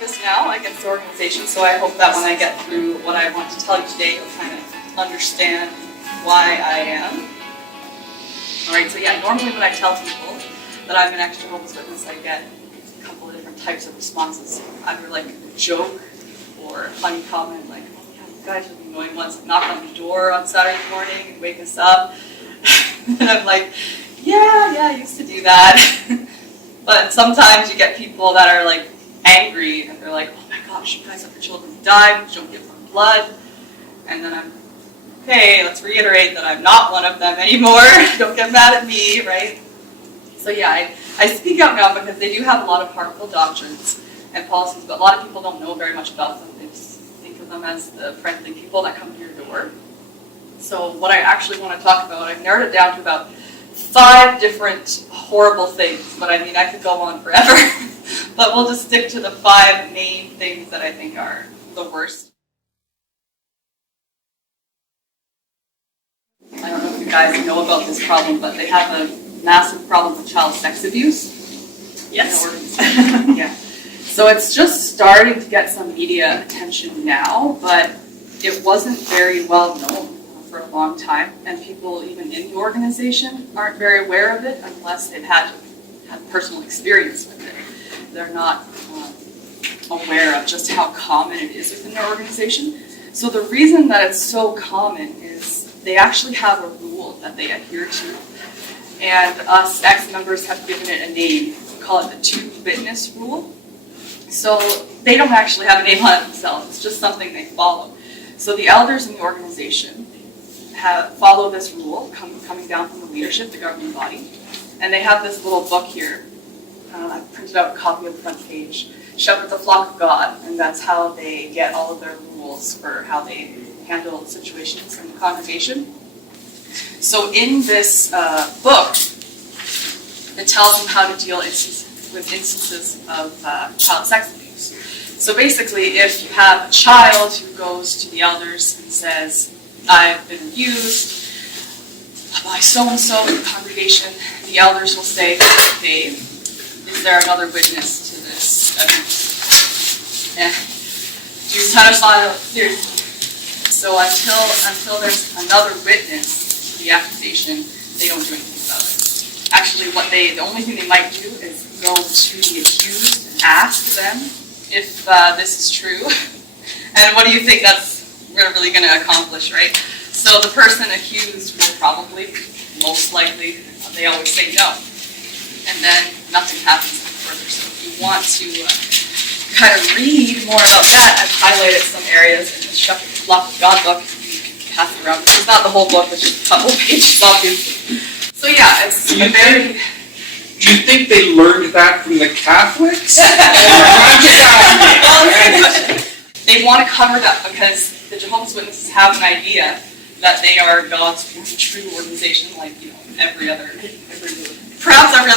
this now, like it's the organization, so I hope that when I get through what I want to tell you today, you'll kind of understand why I am. Alright, so yeah, normally when I tell people that I'm an ex-Jehovah's Witness, I get a couple of different types of responses. Either like a joke or a funny comment like, oh yeah, you guys are the annoying ones that knock on the door on Saturday morning and wake us up. And I'm like, yeah, I used to do that. But sometimes you get people that are like angry and they're like, oh my gosh, you guys have your children die, you don't give them blood. And then I'm, okay, let's reiterate that I'm not one of them anymore. Don't get mad at me, right? So yeah, I speak out now because they do have a lot of harmful doctrines and policies, but a lot of people don't know very much about them. They just think of them as the friendly people that come to your door. So what I actually want to talk about, I've narrowed it down to about 5 different horrible things, but I mean I could go on forever. But we'll just stick to the 5 main things that I think are the worst. I don't know if you guys know about this problem, but they have a massive problem with child sex abuse. Yes. Yeah. So it's just starting to get some media attention now, but it wasn't very well known for a long time, and people even in the organization aren't very aware of it unless they've had personal experience with it. They're not aware of just how common it is within their organization. So the reason that it's so common is they actually have a rule that they adhere to, and us ex-members have given it a name. We call it the 2-witness rule. So they don't actually have a name on it themselves, it's just something they follow. So the elders in the organization follow this rule coming down from the leadership, the governing body, and they have this little book here. I printed out a copy of the front page, Shepherd the Flock of God, and that's how they get all of their rules for how they handle situations in the congregation. So in this book, it tells them how to deal with instances of child sex abuse. So basically, if you have a child who goes to the elders and says, I've been abused by so-and-so in the congregation, the elders will say, okay, is there another witness to this abuse? Do you satisfy seriously? So until there's another witness to the accusation, they don't do anything about it. Actually, the only thing they might do is go to the accused and ask them if this is true. And what do you think we're really going to accomplish, right? So the person accused will probably, most likely, they always say no. And then nothing happens further. So if you want to kind of read more about that, I've highlighted some areas in the Shepherd the Flock of God book. You can pass it around. It's not the whole book, it's just a couple pages, obviously. So yeah, it's a very... Do you think they learned that from the Catholics? They want to cover that because the Jehovah's Witnesses have an idea that they are God's true organization, like every other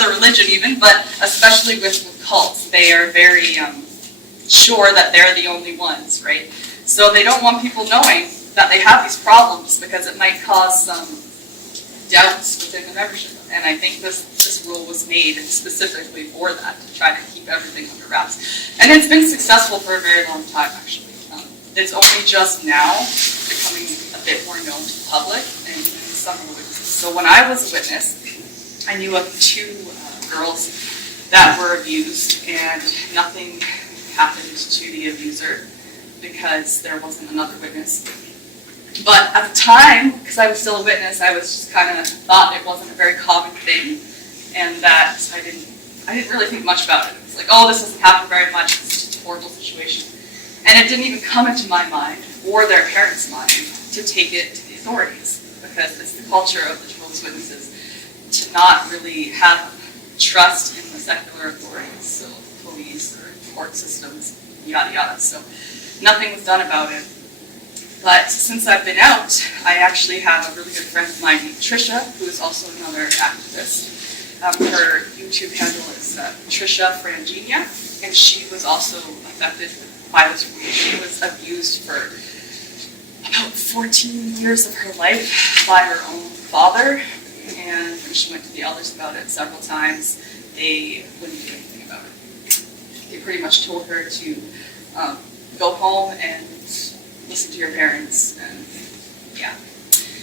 religion even, but especially with cults, they are very sure that they're the only ones, right? So they don't want people knowing that they have these problems because it might cause some doubts within the membership. And I think this rule was made specifically for that, to try to keep everything under wraps. And it's been successful for a very long time, actually. It's only just now becoming a bit more known to the public and some of the witnesses. So when I was a witness, I knew of 2 girls that were abused, and nothing happened to the abuser because there wasn't another witness. But at the time, because I was still a witness, I was just kind of thought it wasn't a very common thing, and that I didn't really think much about it. It was like, oh, this doesn't happen very much, it's just a horrible situation. And it didn't even come into my mind, or their parents' mind, to take it to the authorities, because it's the culture of the Jehovah's Witnesses to not really have trust in the secular authorities, so police or court systems, yada yada. So nothing was done about it. But since I've been out, I actually have a really good friend of mine named Trisha, who is also another activist. Her YouTube handle is Trisha Frangina, and she was also affected by this rule. She was abused for about 14 years of her life by her own father, and when she went to the elders about it several times, they wouldn't do anything about it. pretty much told her to go home and listen to your parents, and yeah.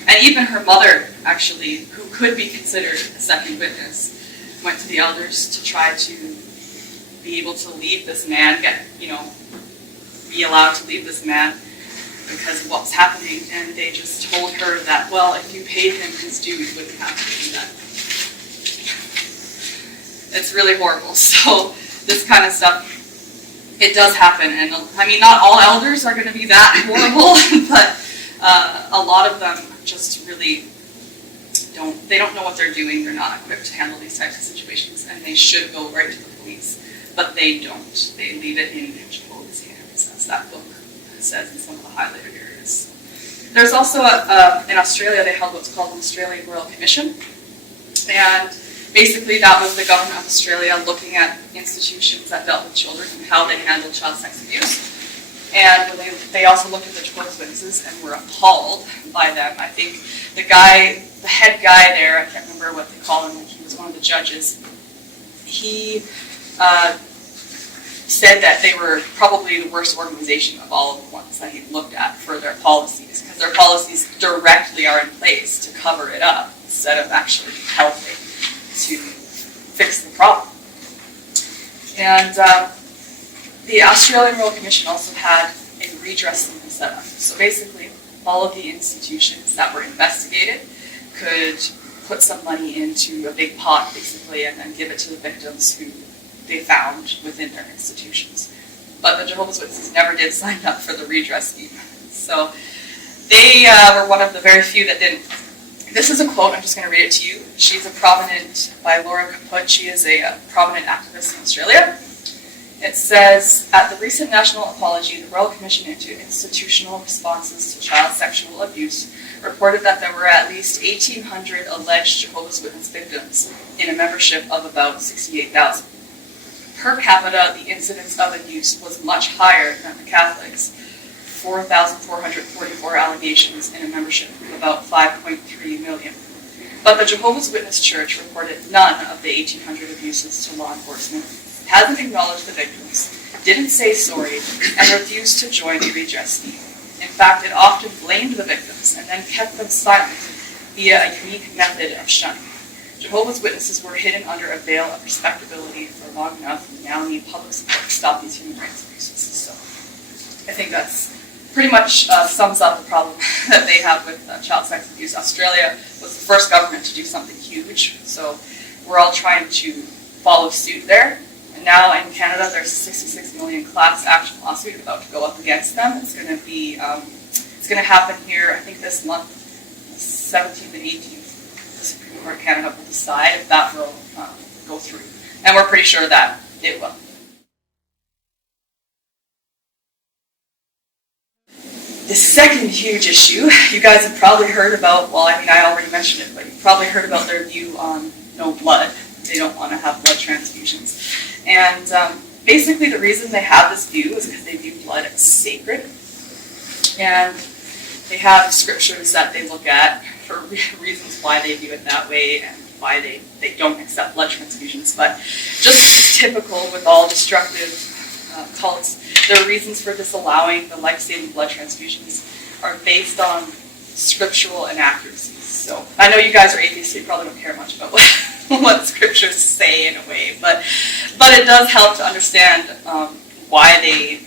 And even her mother, actually, who could be considered a second witness, went to the elders to try to be able to leave this man, be allowed to leave this man because of what was happening, and they just told her that, well, if you paid him his due, you wouldn't have to do that. It's really horrible. So this kind of stuff, it does happen, and I mean, not all elders are going to be that horrible, but a lot of them just really don't know what they're doing. They're not equipped to handle these types of situations, and they should go right to the police, but they don't. They leave it in Jehovah's hands, as that book says in some of the highlighted areas. There's also, in Australia, they held what's called an Australian Royal Commission, and basically that was the government of Australia looking at institutions that dealt with children and how they handled child sex abuse. And they also looked at the Jehovah's Witnesses and were appalled by them. I think the head guy there, I can't remember what they call him, he was one of the judges, he said that they were probably the worst organization of all of the ones that he looked at for their policies, because their policies directly are in place to cover it up instead of actually helping to fix the problem. And the Australian Royal Commission also had a redress system set up. So basically, all of the institutions that were investigated could put some money into a big pot, basically, and then give it to the victims who they found within their institutions. But the Jehovah's Witnesses never did sign up for the redress scheme. So they were one of the very few that didn't. This is a quote, I'm just going to read it to you. She's a prominent, by Laura Kaput, she is a prominent activist in Australia. It says, at the recent national apology, the Royal Commission into Institutional Responses to Child Sexual Abuse reported that there were at least 1,800 alleged Jehovah's Witness victims in a membership of about 68,000. Per capita, the incidence of abuse was much higher than the Catholics, 4,444 allegations in a membership of about 5.3 million. But the Jehovah's Witness Church reported none of the 1,800 abuses to law enforcement, hasn't acknowledged the victims, didn't say sorry, and refused to join the redress scheme. In fact, it often blamed the victims and then kept them silent via a unique method of shunning. Jehovah's Witnesses were hidden under a veil of respectability for long enough and now need public support to stop these human rights abuses. So I think that's pretty much sums up the problem that they have with child sex abuse. Australia was the first government to do something huge, so we're all trying to follow suit there. And now in Canada, there's a 66 million class action lawsuit about to go up against them. It's going to be, it's going to happen here, I think this month, 17th and 18th. The Supreme Court of Canada will decide if that will go through. And we're pretty sure that it will. The second huge issue, you guys have probably heard about, well, I mean, I already mentioned it, but you've probably heard about their view on no blood. They don't want to have blood transfusions. And basically the reason they have this view is because they view blood as sacred. And they have scriptures that they look at for reasons why they view it that way and why they don't accept blood transfusions. But just typical with all destructive cults, their reasons for disallowing the life-saving blood transfusions are based on scriptural inaccuracies. So I know you guys are atheists, so you probably don't care much about what scriptures say in a way, but it does help to understand why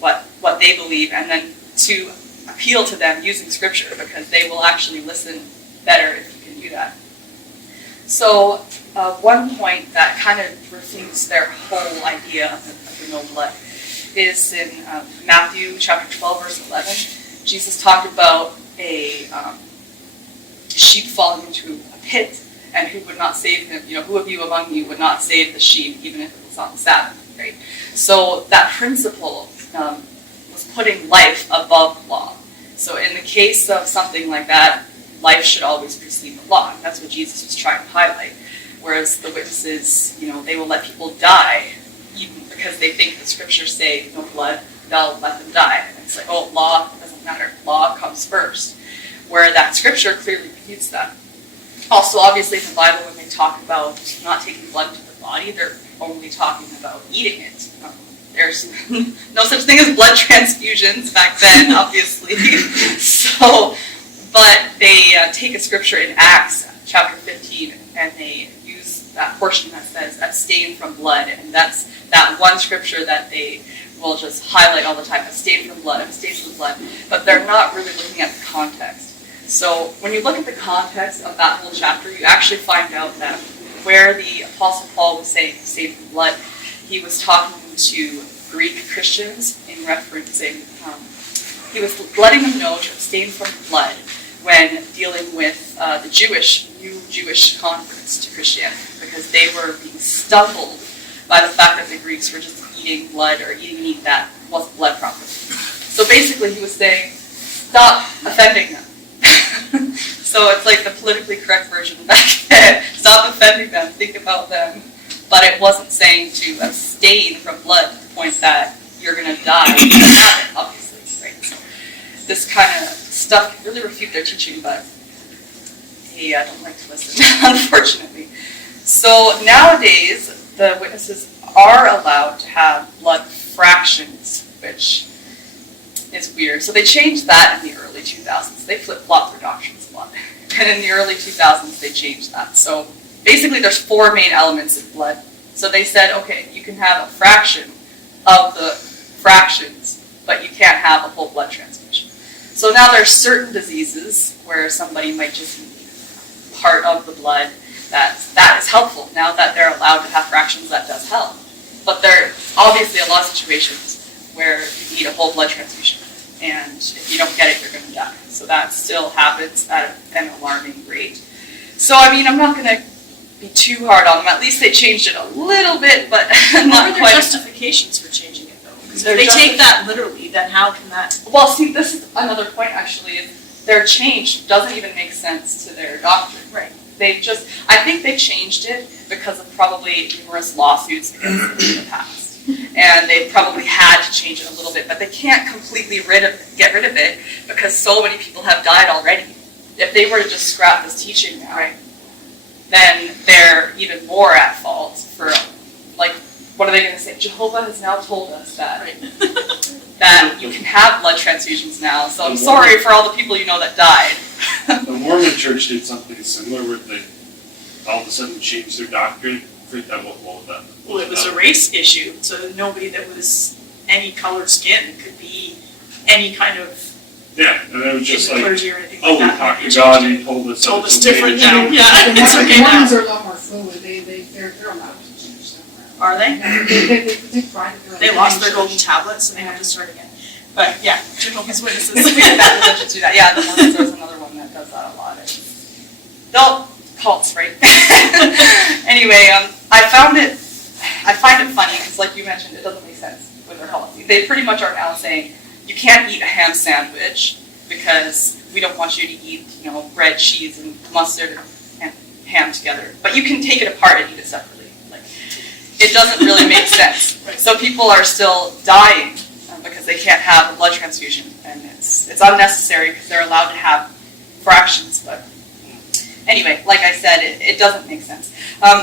what they believe, and then to appeal to them using scripture, because they will actually listen better if you can do that. So one point that kind of refutes their whole idea of the no blood is in Matthew chapter 12, verse 11. Jesus talked about a sheep falling into a pit, and who would not save him, who of you among you would not save the sheep even if it was on the Sabbath, right? So that principle was putting life above the law. So in the case of something like that, life should always precede the law. That's what Jesus was trying to highlight. Whereas the witnesses, they will let people die, even because they think the scriptures say no blood, they'll let them die. And it's like, oh, law doesn't matter. Law comes first. Where that scripture clearly refutes that. Also, obviously, in the Bible, when they talk about not taking blood to the body, they're only talking about eating it. There's no such thing as blood transfusions back then, obviously. But they take a scripture in Acts chapter 15, and they use that portion that says abstain from blood, and that's that one scripture that they will just highlight all the time, abstain from blood, but they're not really looking at the context. So when you look at the context of that whole chapter, you actually find out that where the Apostle Paul was saying abstain from blood, he was talking to Greek Christians in referencing, he was letting them know to abstain from blood when dealing with the new Jewish converts to Christianity, because they were being stumbled by the fact that the Greeks were just eating blood or eating meat that wasn't blood properly. So basically he was saying, stop offending them. So it's like the politically correct version back then. Stop offending them, think about them. But it wasn't saying to abstain from blood to the point that you're going to die if you have it, obviously. Right? So this kind of stuff can really refute their teaching, but they don't like to listen, unfortunately. So nowadays, the witnesses are allowed to have blood fractions, which is weird. So they changed that in the early 2000s. They flip-flopped their doctrines a lot. And in the early 2000s, they changed that. So basically, there's 4 main elements in blood. So they said, okay, you can have a fraction of the fractions, but you can't have a whole blood transfusion. So now there's certain diseases where somebody might just need part of the blood that is helpful. Now that they're allowed to have fractions, that does help. But there are obviously a lot of situations where you need a whole blood transfusion. And if you don't get it, you're going to die. So that still happens at an alarming rate. So, I mean, I'm not going to be too hard on them. At least they changed it a little bit, but not What are quite. their justifications for changing it, though? Because if they take that literally, then how can that... Well, see, this is another point, actually, is their change doesn't even make sense to their doctrine. Right. I think they changed it because of probably numerous lawsuits against it in the past. And they probably had to change it a little bit, but they can't completely get rid of it because so many people have died already. If they were to just scrap this teaching now, Right. then they're even more at fault for, like, what are they going to say? Jehovah has now told us that Right. that you can have blood transfusions now, so I'm sorry for all the people you know that died. The Mormon church did something similar where they all of a sudden changed their doctrine. I think that what that. Well, it was a race issue, so that nobody that was any colored skin could be any kind of Yeah, and it was just like, clergy or anything oh, like we that. talked to God and he told us. Told us it's okay different to now. change. Yeah, The it's okay now. Mormons are a lot more fluid. They're allowed to change them around. Are they? They tried it. They lost their golden tablets and they have to start again. But yeah, Jehovah's Witnesses. We have that religion do that. Yeah, the Mormons, there's another one that does that a lot. No, cults, right? Anyway, I find it funny because, like you mentioned, it doesn't make sense with their policy. They pretty much are now saying you can't eat a ham sandwich because we don't want you to eat, bread, cheese, and mustard and ham together. But you can take it apart and eat it separately. Like, it doesn't really make sense. Right. So people are still dying because they can't have a blood transfusion, and it's unnecessary because they're allowed to have fractions. But anyway, like I said, it doesn't make sense.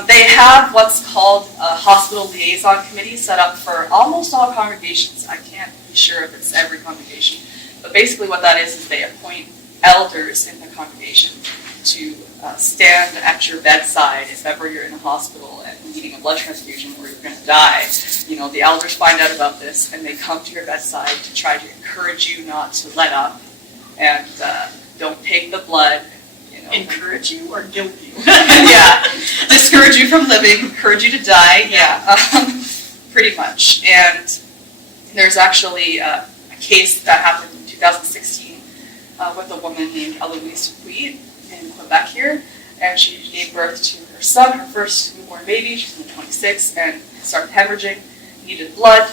They have what's called a hospital liaison committee set up for almost all congregations. I can't be sure if it's every congregation. But basically what that is they appoint elders in the congregation to stand at your bedside if ever you're in a hospital and needing a blood transfusion or you're going to die. The elders find out about this and they come to your bedside to try to encourage you not to let up and don't take the blood. Encourage you or guilt you? Yeah, discourage you from living, encourage you to die. Yeah, pretty much. And there's actually a case that happened in 2016 with a woman named Eloise Dupuis in Quebec here, and she gave birth to her son, her first newborn baby. She's in 26 and started hemorrhaging, needed blood,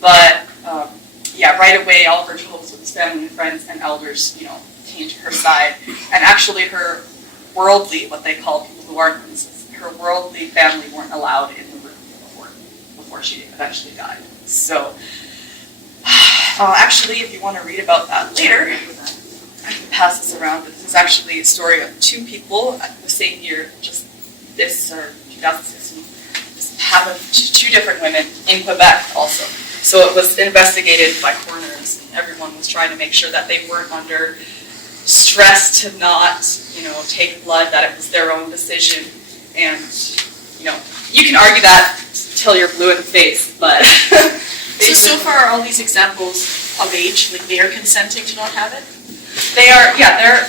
but right away all of her Jehovah's Witness family and friends and elders, came to her side, and actually her worldly, what they call people who aren't witnesses, her worldly family weren't allowed in the room before she eventually died. So, actually, if you want to read about that later, I can pass this around, but this is actually a story of 2 people the same year, just this, or 2016, just happened to 2 different women in Quebec also. So it was investigated by coroners, and everyone was trying to make sure that they weren't under stress to not, take blood, that it was their own decision. And, you can argue that till you're blue in the face, but So far, are all these examples of age, like they are consenting to not have it?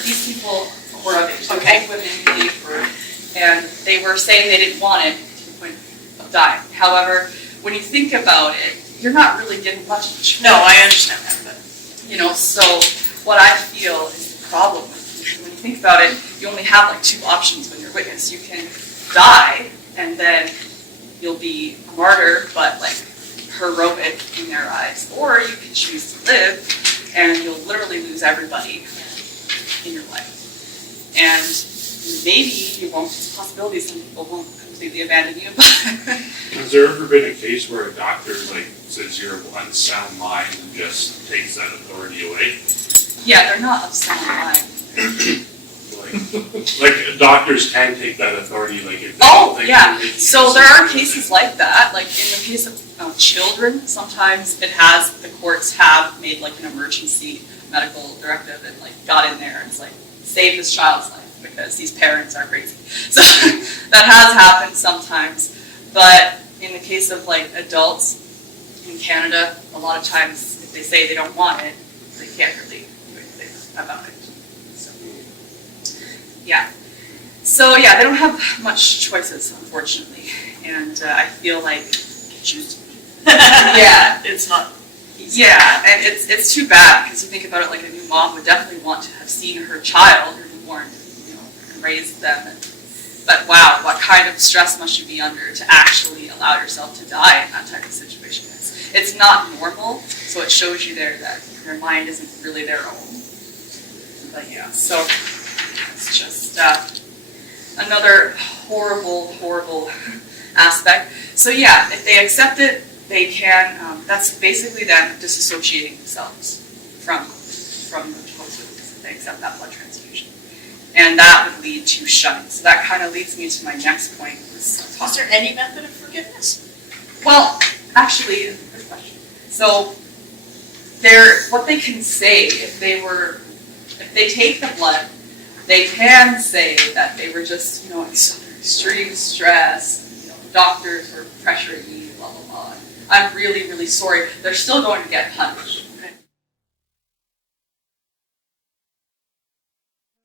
these people were of age. Okay. Both women gave birth, and they were saying they didn't want it to the point of dying. However, when you think about it, you're not really given much of a choice. No, I understand that, but. So what I feel is the problem with, when you think about it, you only have like 2 options when you're a witness. You can die, and then you'll be a martyr, but like heroic in their eyes, or you can choose to live, and you'll literally lose everybody in your life. And maybe you won't. There's possibilities some people won't completely abandon you. Has there ever been a case where a doctor says you're of unsound mind and just takes that authority away? Yeah, they're not of sound mind. Like doctors can take that authority, if they Oh, don't think yeah. you're making So a there are decision. cases like that. Like in the case of children, sometimes the courts have made like an emergency medical directive and like got in there and it's like, save this child's life because these parents are crazy. So that has happened sometimes. But in the case of like adults in Canada, a lot of times if they say they don't want it, they can't really do anything about it. So yeah, they don't have much choices, unfortunately, and I feel like Choose. Yeah. It's not. Yeah, and it's too bad because you think about it, like a new mom would definitely want to have seen her child, her newborn, and raised them. But wow, what kind of stress must you be under to actually allow yourself to die in that type of situation? It's not normal, so it shows you there that your mind isn't really their own. But yeah, so it's just another horrible aspect. So yeah, if they accept it, they can, that's basically them disassociating themselves from the Jehovah's Witnesses if they accept that blood transfusion. And that would lead to shunning. So that kind of leads me to my next point. Is there any method of forgiveness? Well, actually, good question. So what they can say if they take the blood, they can say that they were just, under extreme stress, doctors were pressuring me, blah, blah, blah. I'm really, really sorry. They're still going to get punished. Okay?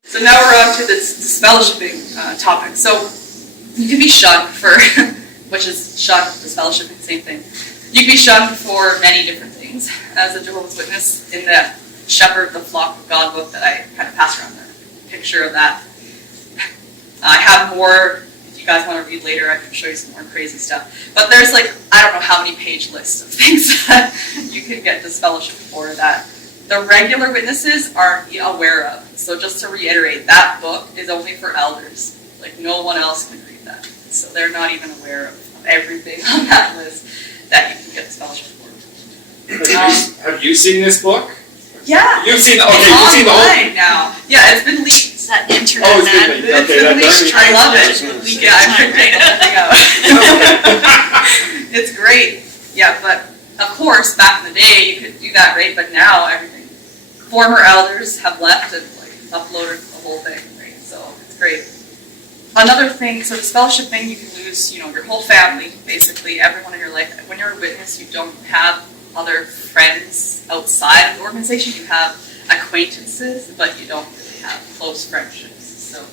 So now we're on to this disfellowshipping topic. So you can be shunned for, which is shunned, disfellowshipping, same thing. You can be shunned for many different things. As a Jehovah's Witness, in the Shepherd, the Flock of God book that I kind of passed around, the picture of that. I have more. If you guys want to read later, I can show you some more crazy stuff. But there's I don't know how many page lists of things that you can get disfellowship for that the regular witnesses aren't aware of. So just to reiterate, that book is only for elders. No one else can read that. So they're not even aware of everything on that list that you can get disfellowship for. Have you seen this book? Yeah. You've seen It's you've seen the whole. online now. Yeah, it's been leaked. Is that internet Oh, it's man? been leaked. Okay, that does. I love it. Yeah, I printed the whole thing out. It's great. Yeah, but of course, back in the day, you could do that, right? But now everything. Former elders have left and uploaded the whole thing, right? So it's great. Another thing, so this fellowship thing, you can lose, your whole family, basically, everyone in your life. When you're a witness, you don't have other friends outside of the organization. You have acquaintances, but you don't really have close friendships. So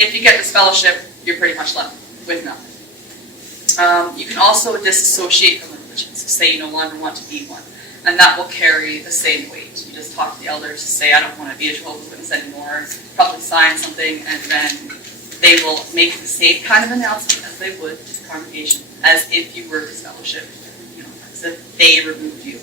if you get this fellowship, you're pretty much left with nothing. You can also disassociate from the religion, so say you no longer want to be one, and that will carry the same weight. You just talk to the elders to say, I don't want to be a Jehovah's Witness anymore, probably sign something, and then they will make the same kind of announcement as they would to the congregation, as if you were disfellowshipped, as if they removed you.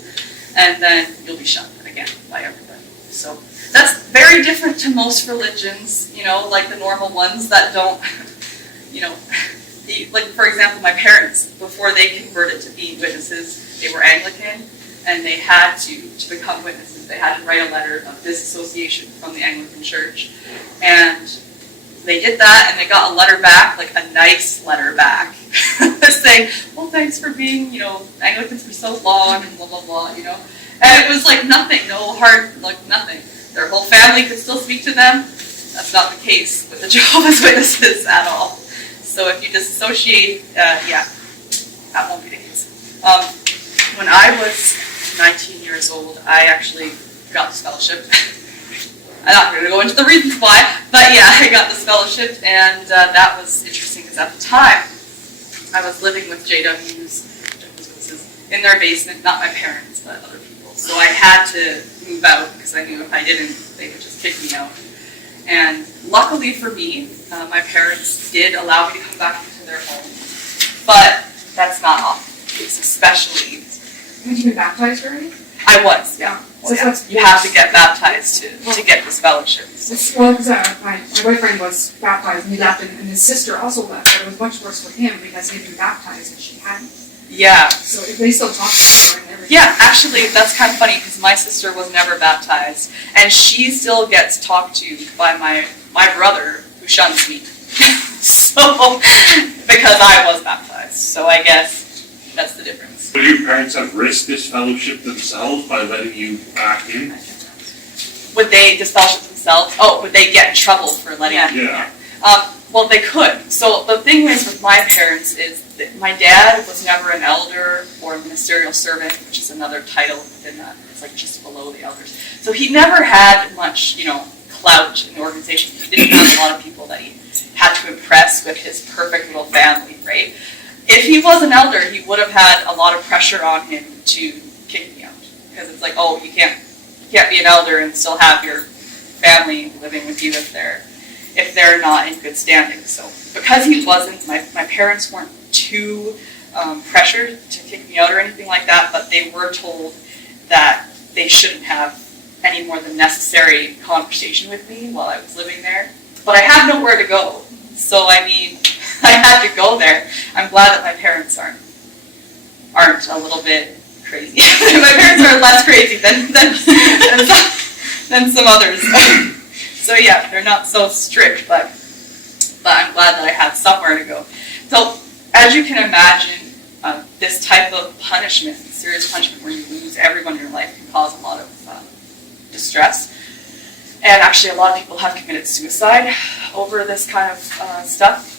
And then you'll be shunned again by everybody. So that's very different to most religions, like the normal ones that don't, for example, my parents, before they converted to being witnesses, they were Anglican, and they had to become witnesses, they had to write a letter of disassociation from the Anglican Church. And they did that, and they got a letter back, a nice letter back. was saying, well, thanks for being, Anglicans for so long and blah, blah, blah, And it was like nothing, nothing. Their whole family could still speak to them. That's not the case with the Jehovah's Witnesses at all. So if you disassociate, that won't be the case. When I was 19 years old, I actually got this fellowship. I'm not going to go into the reasons why, but yeah, I got this fellowship, and that was interesting because at the time, I was living with JWs in their basement, not my parents, but other people. So I had to move out because I knew if I didn't, they would just kick me out. And luckily for me, my parents did allow me to come back into their home, but that's not often the case, especially. Had you been baptized already? I was, yeah. Well, yeah. You have to get baptized to get this fellowship. Well, because my boyfriend was baptized and he left, and his sister also left, but it was much worse for him because he had been baptized and she hadn't. Yeah. So they still talk to each other and everything. Yeah, actually, that's kind of funny because my sister was never baptized, and she still gets talked to by my brother who shuns me. So, because I was baptized. So I guess that's the difference. Would your parents have risked this fellowship themselves by letting you back in? Would they disfellowship themselves? Oh, would they get in trouble for letting me in? Yeah. Well, they could. So the thing is with my parents is that my dad was never an elder or a ministerial servant, which is another title within that. It's like just below the elders. So he never had much, clout in the organization. He didn't have a lot of people that he had to impress with his perfect little family, right? If he was an elder, he would have had a lot of pressure on him to kick me out. Because it's like, oh, you can't be an elder and still have your family living with you if they're not in good standing. So because he wasn't, my parents weren't too pressured to kick me out or anything like that, but they were told that they shouldn't have any more than necessary conversation with me while I was living there. But I had nowhere to go. So I mean, I had to go there. I'm glad that my parents aren't a little bit crazy. My parents are less crazy than some others. So yeah, they're not so strict, but I'm glad that I had somewhere to go. So as you can imagine, this type of punishment, serious punishment where you lose everyone in your life, can cause a lot of distress. And actually a lot of people have committed suicide over this kind of stuff.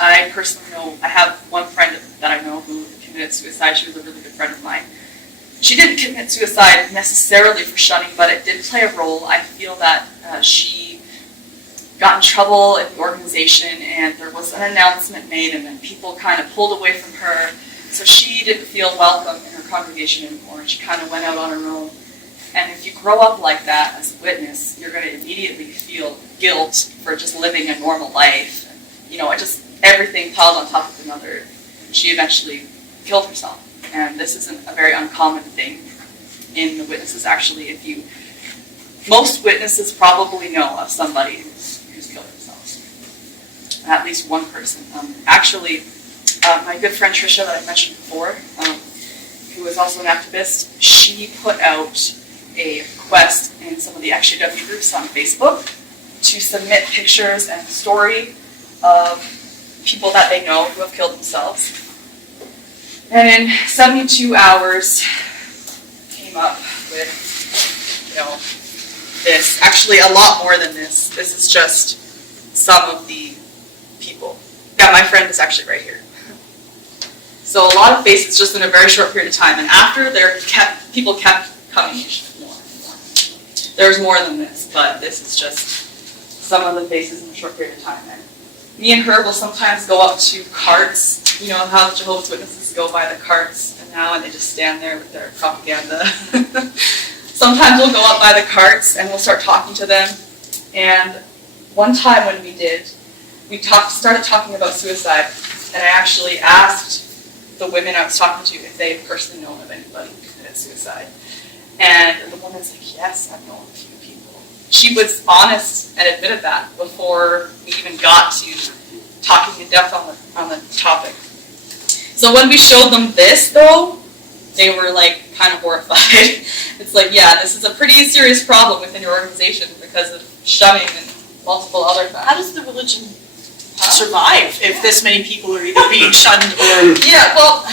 I personally know, I have one friend that I know who committed suicide. She was a really good friend of mine. She didn't commit suicide necessarily for shunning, but it did play a role. I feel that she got in trouble in the organization and there was an announcement made and then people kind of pulled away from her. So she didn't feel welcome in her congregation anymore. She kind of went out on her own. And if you grow up like that as a witness, you're going to immediately feel guilt for just living a normal life. Everything piled on top of another. She eventually killed herself. And this isn't a very uncommon thing in the witnesses, actually. Most witnesses probably know of somebody who's killed themselves. At least one person. My good friend Tricia that I mentioned before, who is also an activist, she put out a request in some of the Ex-Jehovah groups on Facebook to submit pictures and story of people that they know who have killed themselves. And in 72 hours, came up with, this. Actually, a lot more than this. This is just some of the people. Yeah, my friend is actually right here. So a lot of faces just in a very short period of time. And after people kept coming. There's more than this, but this is just some of the faces in a short period of time. And me and her will sometimes go up to carts. You know how the Jehovah's Witnesses go by the carts and they just stand there with their propaganda. Sometimes we'll go up by the carts and we'll start talking to them. And one time when we did, we started talking about suicide, and I actually asked the women I was talking to if they had personally known of anybody who committed suicide. And the woman's like, yes, I've known a few people. She was honest and admitted that before we even got to talking in depth on the topic. So when we showed them this, though, they were like kind of horrified. It's like, yeah, this is a pretty serious problem within your organization because of shunning and multiple other factors. How does the religion survive if this many people are either being shunned or. Yeah, well,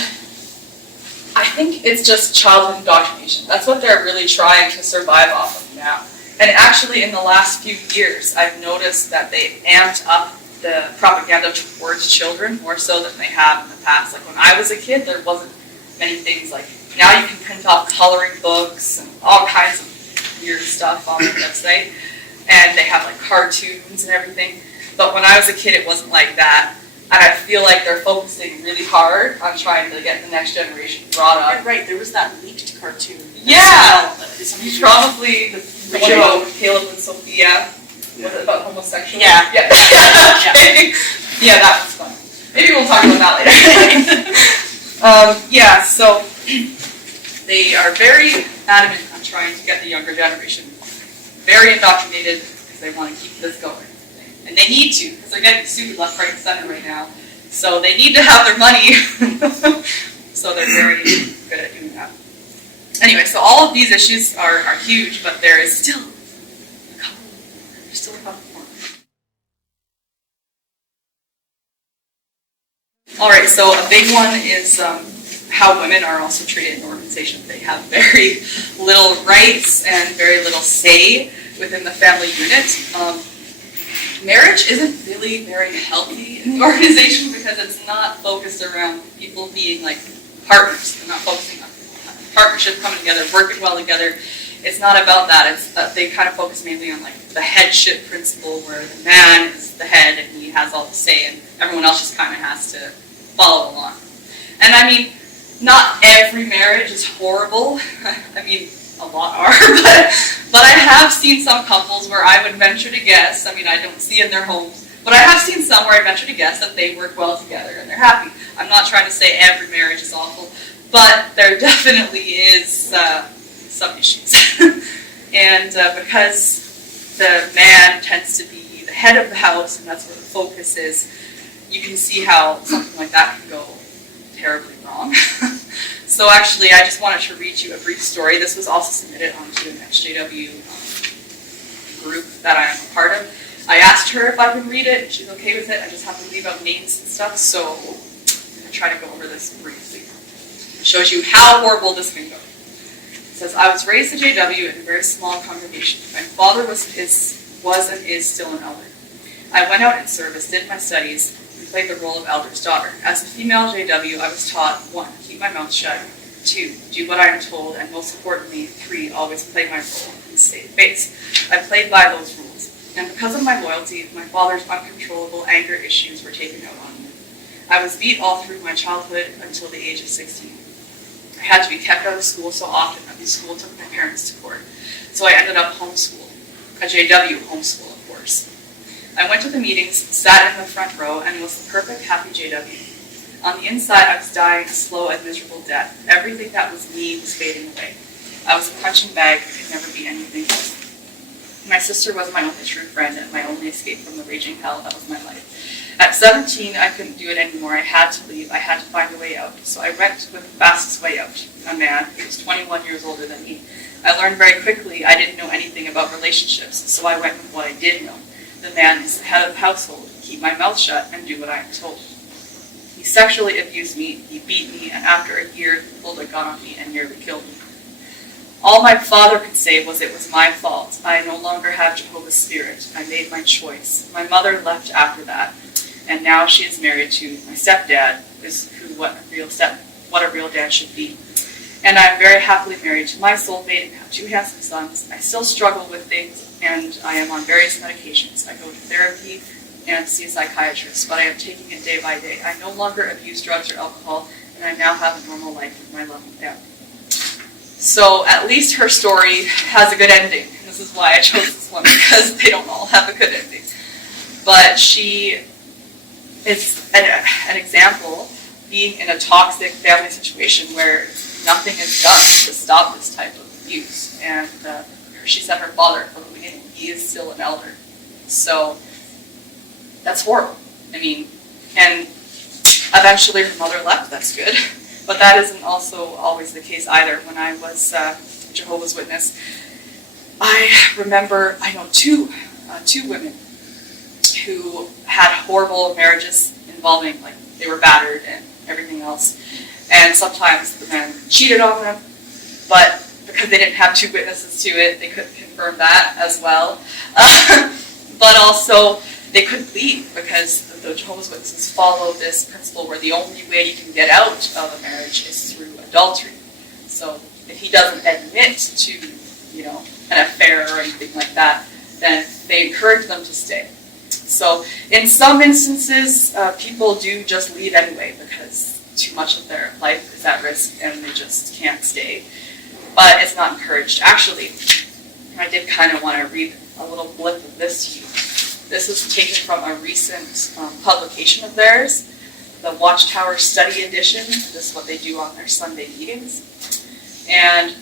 I think it's just childhood indoctrination. That's what they're really trying to survive off of now. And actually, in the last few years, I've noticed that they amped up the propaganda towards children more so than they have in the past. Like when I was a kid, there wasn't many things like, now you can print off coloring books and all kinds of weird stuff on the website. And they have like cartoons and everything. But when I was a kid, it wasn't like that. And I feel like they're focusing really hard on trying to get the next generation brought up. You're right, there was that leaked cartoon. Yeah! Somebody Probably the one about Caleb and Sophia. Was it about homosexuals? Yeah. Yeah. Okay. Yeah, that was fun. Maybe we'll talk about that later. Yeah, so they are very adamant on trying to get the younger generation very indoctrinated because they want to keep this going. And they need to, because they're getting sued left, right, and center right now. So they need to have their money. So they're very good at doing that. Anyway, so all of these issues are huge, but there is still a couple more. There's still a couple more. All right, so a big one is how women are also treated in organizations. They have very little rights and very little say within the family unit. Marriage isn't really very healthy in the organization because it's not focused around people being like partners. They're not focusing on partnership coming together, working well together. It's not about that. It's they kind of focus mainly on like the headship principle where the man is the head and he has all the say and everyone else just kind of has to follow along. And I mean, not every marriage is horrible. I mean, a lot are, but I have seen some couples where I would venture to guess, I mean, I don't see in their homes, but I have seen some where I venture to guess that they work well together and they're happy. I'm not trying to say every marriage is awful, but there definitely is some issues. And because the man tends to be the head of the house and that's where the focus is, you can see how something like that can go terribly wrong. So actually, I just wanted to read you a brief story. This was also submitted onto an Ex-JW group that I am a part of. I asked her if I could read it, and she's okay with it. I just have to leave out names and stuff, so I'm going to try to go over this briefly. It shows you how horrible this can go. It says, I was raised a JW in a very small congregation. My father was and is still an elder. I went out in service, did my studies, played the role of elder's daughter. As a female JW, I was taught 1, keep my mouth shut, 2, do what I am told, and most importantly, 3, always play my role and stay face. I played by those rules, and because of my loyalty, my father's uncontrollable anger issues were taken out on me. I was beat all through my childhood until the age of 16. I had to be kept out of school so often that the school took my parents to court, so I ended up homeschooled, a JW homeschool, of course. I went to the meetings, sat in the front row, and was the perfect happy JW. On the inside, I was dying a slow and miserable death. Everything that was me was fading away. I was a punching bag that could never be anything else. My sister was my only true friend and my only escape from the raging hell that was my life. At 17, I couldn't do it anymore. I had to leave. I had to find a way out. So I went with the fastest way out, a man who was 21 years older than me. I learned very quickly I didn't know anything about relationships, so I went with what I did know. The man is the head of the household, keep my mouth shut, and do what I am told. He sexually abused me, he beat me, and after a year, he pulled a gun on me and nearly killed me. All my father could say was it was my fault. I no longer have Jehovah's Spirit. I made my choice. My mother left after that, and now she is married to my stepdad, what a real dad should be. And I am very happily married to my soulmate and have 2 handsome sons. I still struggle with things, and I am on various medications. I go to therapy and see a psychiatrist, but I am taking it day by day. I no longer abuse drugs or alcohol, and I now have a normal life with my loving family. So at least her story has a good ending. And this is why I chose this one, because they don't all have a good ending. But she is an example being in a toxic family situation where nothing is done to stop this type of abuse. And she said her father, from the beginning, he is still an elder. So that's horrible. I mean, and eventually her mother left, that's good. But that isn't also always the case either. When I was a Jehovah's Witness, I remember, I know two women who had horrible marriages involving, like, they were battered and everything else. And sometimes the men cheated on them, but because they didn't have two witnesses to it, they couldn't confirm that as well. But also, they couldn't leave because the Jehovah's Witnesses follow this principle where the only way you can get out of a marriage is through adultery. So if he doesn't admit to, an affair or anything like that, then they encourage them to stay. So in some instances, people do just leave anyway because too much of their life is at risk and they just can't stay. But it's not encouraged. Actually, I did kind of want to read a little blip of this to you. This was taken from a recent publication of theirs, the Watchtower Study Edition. This is what they do on their Sunday meetings. And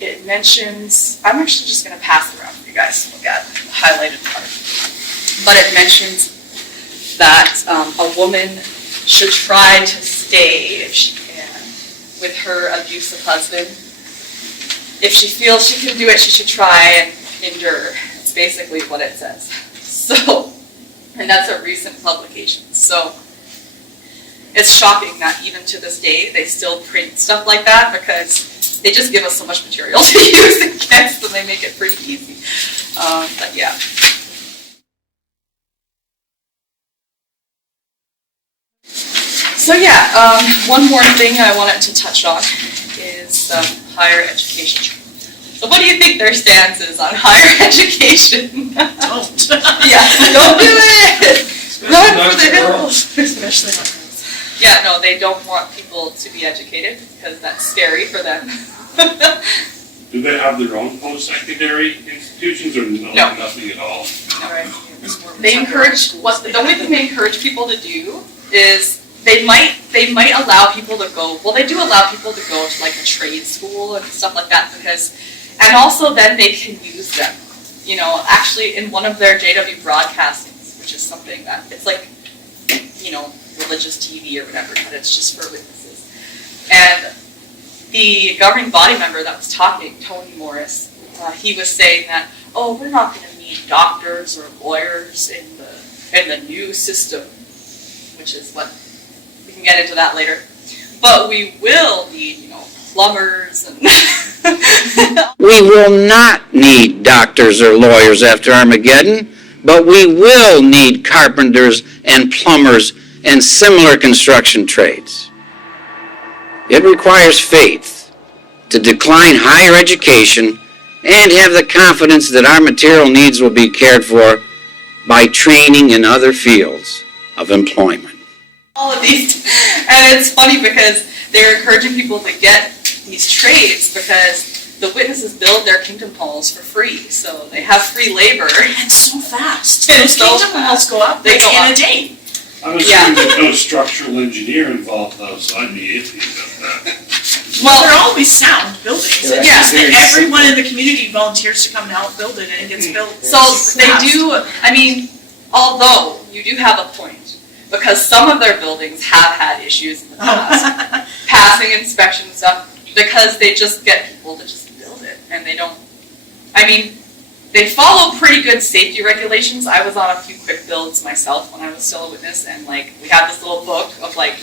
it mentions, I'm actually just going to pass it around for you guys to look at the highlighted part. But it mentions that a woman should try to stay, if she can, with her abusive husband. If she feels she can do it, she should try and endure. It's basically what it says. So, and that's a recent publication. So, it's shocking that even to this day, they still print stuff like that because they just give us so much material to use against and they make it pretty easy. But yeah. So yeah, one more thing I wanted to touch on is higher education. So what do you think their stance is on higher education? Don't. Yeah, don't do it! Run for the hills! Especially not girls. Yeah, no, they don't want people to be educated because that's scary for them. Do they have their own post-secondary institutions or No. nothing at all? Alright. They encourage, the only thing they encourage people to do is they might allow people to go, well, they do allow people to go to like a trade school and stuff like that because, and also then they can use them. Actually in one of their JW broadcastings, which is something that, it's like, religious TV or whatever, but it's just for witnesses. And the governing body member that was talking, Tony Morris, he was saying that, oh, we're not going to need doctors or lawyers in the new system, which is what, we can get into that later. But we will need, plumbers and... We will not need doctors or lawyers after Armageddon, but we will need carpenters and plumbers and similar construction trades. It requires faith to decline higher education and have the confidence that our material needs will be cared for by training in other fields of employment. All of these, and it's funny because they're encouraging people to get these trades because the witnesses build their kingdom halls for free, so they have free labor. And so fast. And Those so kingdom halls go up They like go in up. a day. I'm assuming there's no structural engineer involved though, so I'd be iffy about that. Well, they're Well, always sound buildings. They're It's just actually that very everyone in the community volunteers to come and help build it and it gets built. so super they fast. do, I mean, although you do have a point, because some of their buildings have had issues in the past, passing inspection stuff, because they just get people to just build it, and they don't, I mean, they follow pretty good safety regulations. I was on a few quick builds myself when I was still a witness, and like, we had this little book of like,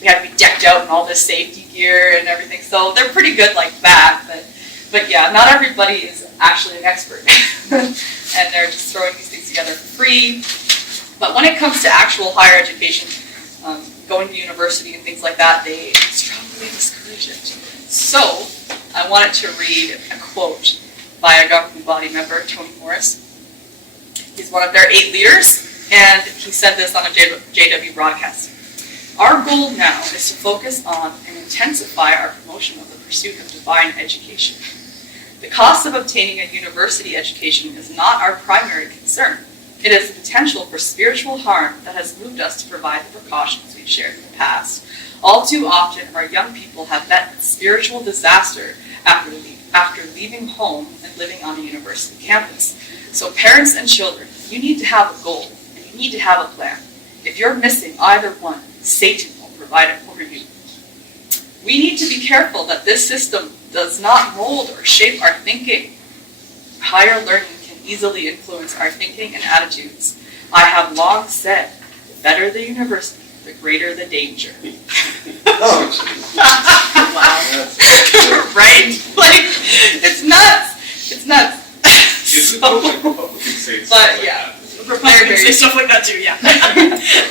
we had to be decked out in all this safety gear and everything, so they're pretty good like that, but yeah, not everybody is actually an expert, and they're just throwing these things together for free. But when it comes to actual higher education, going to university and things like that, they strongly discourage it. So, I wanted to read a quote by a governing body member, Tony Morris. He's one of their 8 leaders, and he said this on a JW broadcast. Our goal now is to focus on and intensify our promotion of the pursuit of divine education. The cost of obtaining a university education is not our primary concern. It is the potential for spiritual harm that has moved us to provide the precautions we've shared in the past. All too often, our young people have met with spiritual disaster after leaving home and living on a university campus. So parents and children, you need to have a goal, and you need to have a plan. If you're missing either one, Satan will provide it for you. We need to be careful that this system does not mold or shape our thinking. Higher learning can easily influence our thinking and attitudes. I have long said, the better the university, the greater the danger. Right? Like, it's nuts. It's nuts. It's a Republican say stuff But like yeah, that. Republicans say stuff like that too, yeah.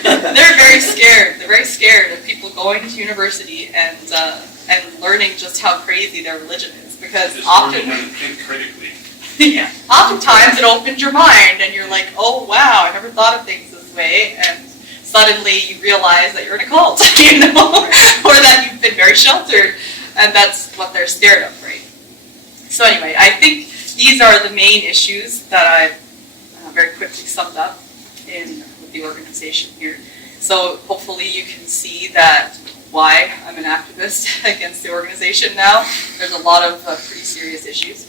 They're very scared. They're very scared of people going to university and learning just how crazy their religion is, because Just often, learning how to think critically. yeah, oftentimes it opens your mind and you're like, oh wow, I never thought of things this way, and suddenly you realize that you're in a cult, you know, or that you've been very sheltered, and that's what they're scared of, right? So anyway, I think these are the main issues that I've very quickly summed up with the organization here. So hopefully you can see that why I'm an activist against the organization now. There's a lot of pretty serious issues.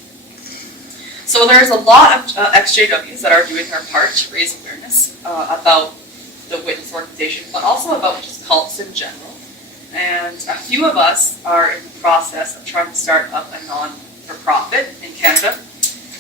So there's a lot of ex-JWs that are doing their part to raise awareness about the Witness organization, but also about just cults in general. And a few of us are in the process of trying to start up a non-for-profit in Canada,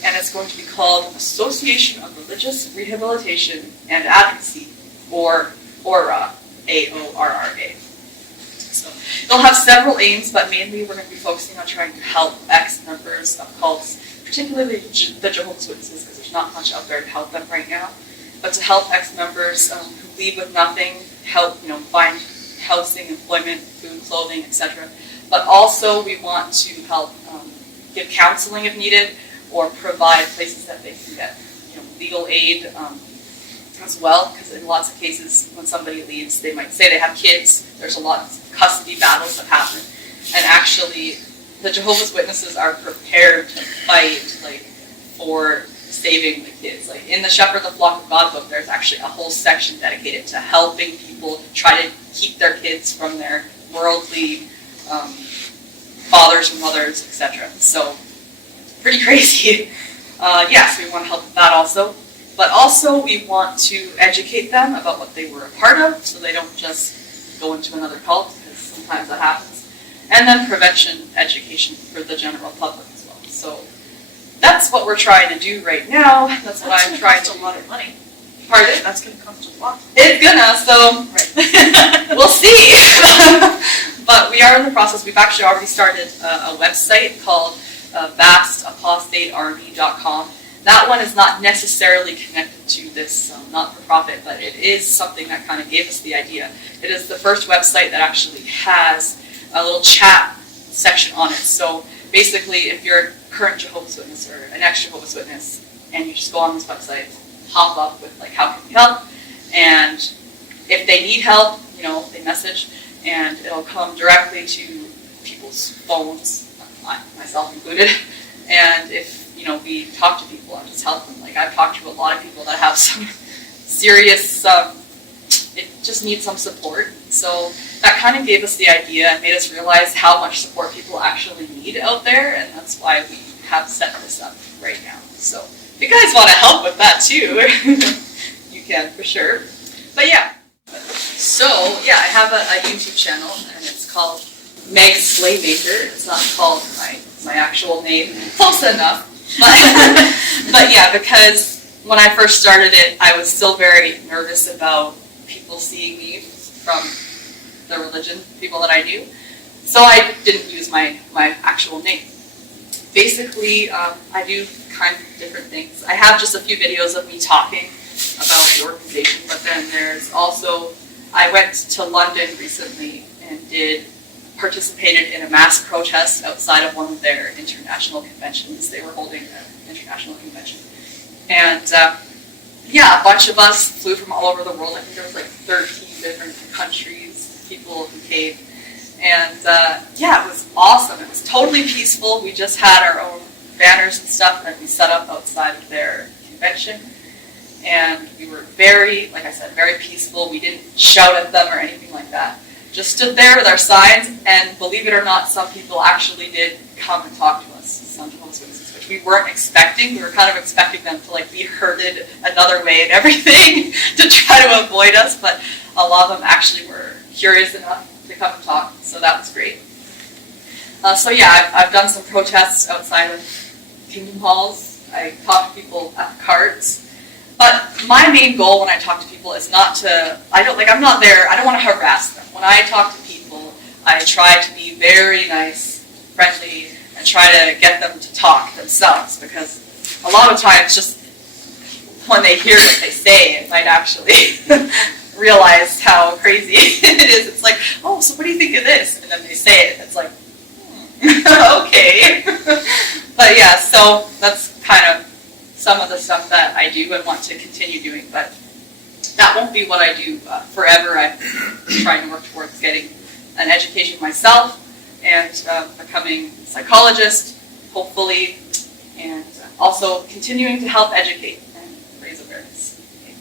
and it's going to be called Association of Religious Rehabilitation and Advocacy, or AORRA, A-O-R-R-A. So they'll have several aims, but mainly we're going to be focusing on trying to help ex-members of cults, particularly the Jehovah's Witnesses, because there's not much out there to help them right now, but to help ex-members who leave with nothing, help find housing, employment, food, clothing, etc. But also we want to help give counseling if needed, or provide places that they can get legal aid as well, because in lots of cases when somebody leaves, they might say they have kids. There's a lot of custody battles that happen, and actually the Jehovah's Witnesses are prepared to fight for saving the kids. Like in the Shepherd the Flock of God book, there's actually a whole section dedicated to helping people try to keep their kids from their worldly fathers and mothers, etc. So pretty crazy. Yes, we want to help with that also. But also we want to educate them about what they were a part of, so they don't just go into another cult, because sometimes that happens. And then prevention education for the general public as well. So that's what we're trying to do right now. That's what I'm trying to do. That's a lot of money. Pardon? That's going to cost a lot. It's gonna, so we'll see. But we are in the process. We've actually already started a website called vastapostatearmy.com. That one is not necessarily connected to this not-for-profit, but it is something that kind of gave us the idea. It is the first website that actually has a little chat section on it. So basically, if you're a current Jehovah's Witness or an ex-Jehovah's Witness, and you just go on this website, pop up with how can we help, and if they need help, they message, and it'll come directly to people's phones, myself included. And if we talk to people and just help them. I've talked to a lot of people that have some serious, it just needs some support. So that kind of gave us the idea and made us realize how much support people actually need out there, and that's why we have set this up right now. So if you guys want to help with that too, you can for sure. But yeah. So yeah, I have a YouTube channel, and it's called Meg Slaymaker. It's not called my actual name. Close enough. But yeah, because when I first started it, I was still very nervous about people seeing me from the religion, people that I knew. So I didn't use my actual name. Basically, I do kind of different things. I have just a few videos of me talking about the organization, but then there's also, I went to London recently and participated in a mass protest outside of one of their international conventions. They were holding an international convention. And a bunch of us flew from all over the world. I think there was 13 different countries, people who came. And it was awesome. It was totally peaceful. We just had our own banners and stuff that we set up outside of their convention. And we were very, like I said, very peaceful. We didn't shout at them or anything like that. Just stood there with our signs, and believe it or not, some people actually did come and talk to us, some Jehovah's Witnesses, which we weren't expecting. We were kind of expecting them to be herded another way and everything to try to avoid us, but a lot of them actually were curious enough to come and talk, so that was great. I've done some protests outside of Kingdom Halls. I talked to people at the carts. But my main goal when I talk to people is not to, I'm not there, I don't want to harass them. When I talk to people, I try to be very nice, friendly, and try to get them to talk themselves, because a lot of times just when they hear what they say, it might actually realize how crazy it is. It's like, oh, so what do you think of this? And then they say it, and it's like, okay. But yeah, so that's kind of some of the stuff that I do and want to continue doing, but that won't be what I do forever. I'm trying to work towards getting an education myself and becoming a psychologist, hopefully, and also continuing to help educate and raise awareness. Okay.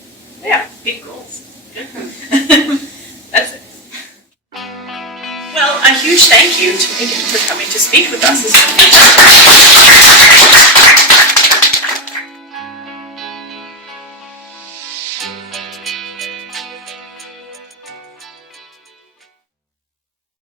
Yeah, big goals. Good. That's it. Well, a huge thank you to Megan for coming to speak with us this evening.